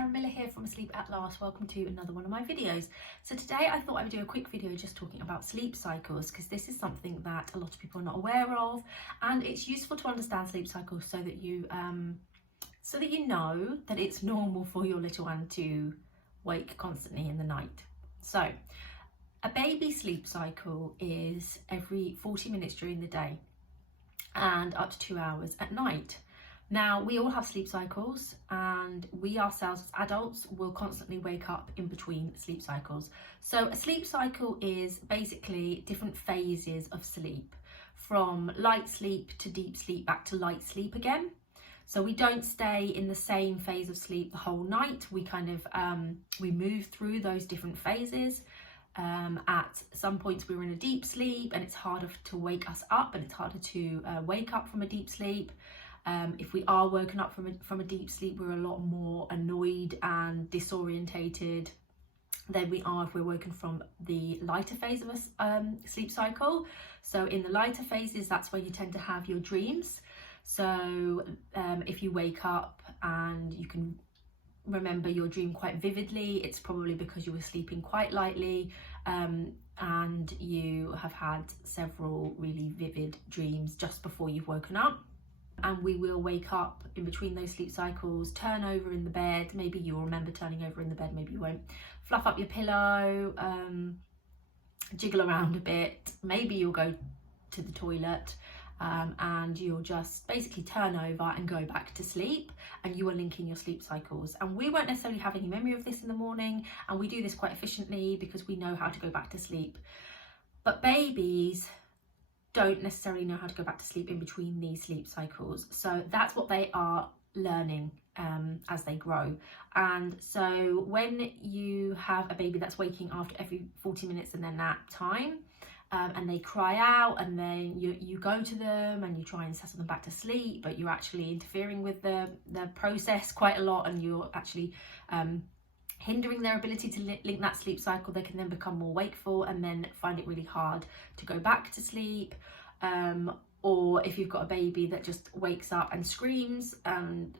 Karen Miller here from Asleep at Last. Welcome to another one of my videos. So today I thought I would do a quick video just talking about sleep cycles, because this is something that a lot of people are not aware of, and it's useful to understand sleep cycles so that you know that it's normal for your little one to wake constantly in the night. So a baby sleep cycle is every 40 minutes during the day and up to 2 hours at night. Now, we all have sleep cycles, and we ourselves as adults will constantly wake up in between sleep cycles. So a sleep cycle is basically different phases of sleep, from light sleep to deep sleep back to light sleep again. So we don't stay in the same phase of sleep the whole night. We we move through those different phases. At some points we're in a deep sleep and it's harder to wake us up, and it's harder to wake up from a deep sleep. If we are woken up from a deep sleep, we're a lot more annoyed and disorientated than we are if we're woken from the lighter phase of a sleep cycle. So in the lighter phases, that's where you tend to have your dreams. So if you wake up and you can remember your dream quite vividly, it's probably because you were sleeping quite lightly and you have had several really vivid dreams just before you've woken up. And we will wake up in between those sleep cycles, turn over in the bed. Maybe you'll remember turning over in the bed, maybe you won't. Fluff up your pillow, jiggle around a bit. Maybe you'll go to the toilet and you'll just basically turn over and go back to sleep, and you are linking your sleep cycles. And we won't necessarily have any memory of this in the morning, and we do this quite efficiently because we know how to go back to sleep. But babies don't necessarily know how to go back to sleep in between these sleep cycles. So that's what they are learning as they grow. And so when you have a baby that's waking after every 40 minutes in their nap time, and they cry out, and then you go to them and you try and settle them back to sleep, but you're actually interfering with the process quite a lot, and you're actually hindering their ability to link that sleep cycle. They can then become more wakeful and then find it really hard to go back to sleep. Or if you've got a baby that just wakes up and screams and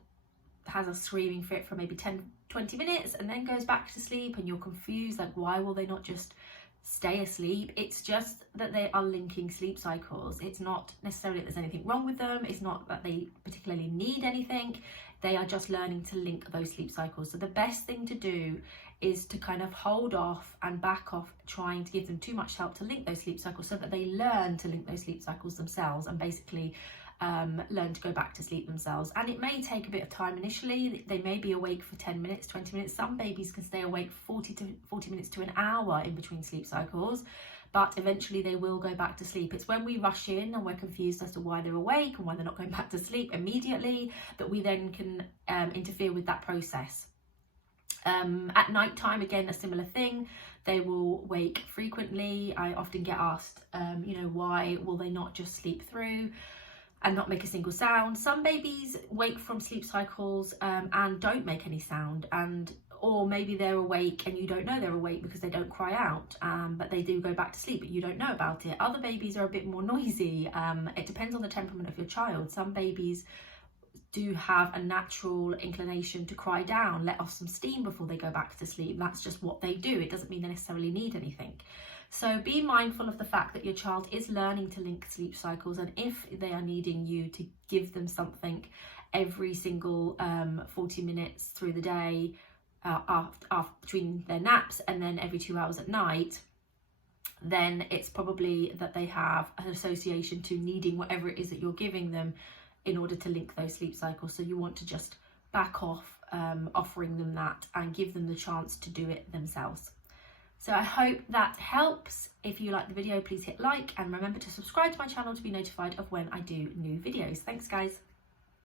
has a screaming fit for maybe 10-20 minutes and then goes back to sleep, and you're confused, like, why will they not just stay asleep? It's just that they are linking sleep cycles. It's not necessarily that there's anything wrong with them. It's not that they particularly need anything. They are just learning to link those sleep cycles. So the best thing to do is to kind of hold off and back off trying to give them too much help to link those sleep cycles, so that they learn to link those sleep cycles themselves and basically learn to go back to sleep themselves. And it may take a bit of time initially. They may be awake for 10 minutes, 20 minutes. Some babies can stay awake 40 minutes to an hour in between sleep cycles, but eventually they will go back to sleep. It's when we rush in and we're confused as to why they're awake and why they're not going back to sleep immediately that we then can interfere with that process. At night time, again, a similar thing. They will wake frequently. I often get asked, why will they not just sleep through and not make a single sound? Some babies wake from sleep cycles and don't make any sound, or maybe they're awake and you don't know they're awake because they don't cry out, but they do go back to sleep, but you don't know about it. Other babies are a bit more noisy. It depends on the temperament of your child. Some babies do have a natural inclination to cry down, let off some steam before they go back to sleep. That's just what they do. It doesn't mean they necessarily need anything. So be mindful of the fact that your child is learning to link sleep cycles, and if they are needing you to give them something every single 40 minutes through the day, after between their naps, and then every 2 hours at night, then it's probably that they have an association to needing whatever it is that you're giving them in order to link those sleep cycles. So you want to just back off offering them that and give them the chance to do it themselves. So I hope that helps. If you like the video, please hit like, and remember to subscribe to my channel to be notified of when I do new videos. Thanks, guys.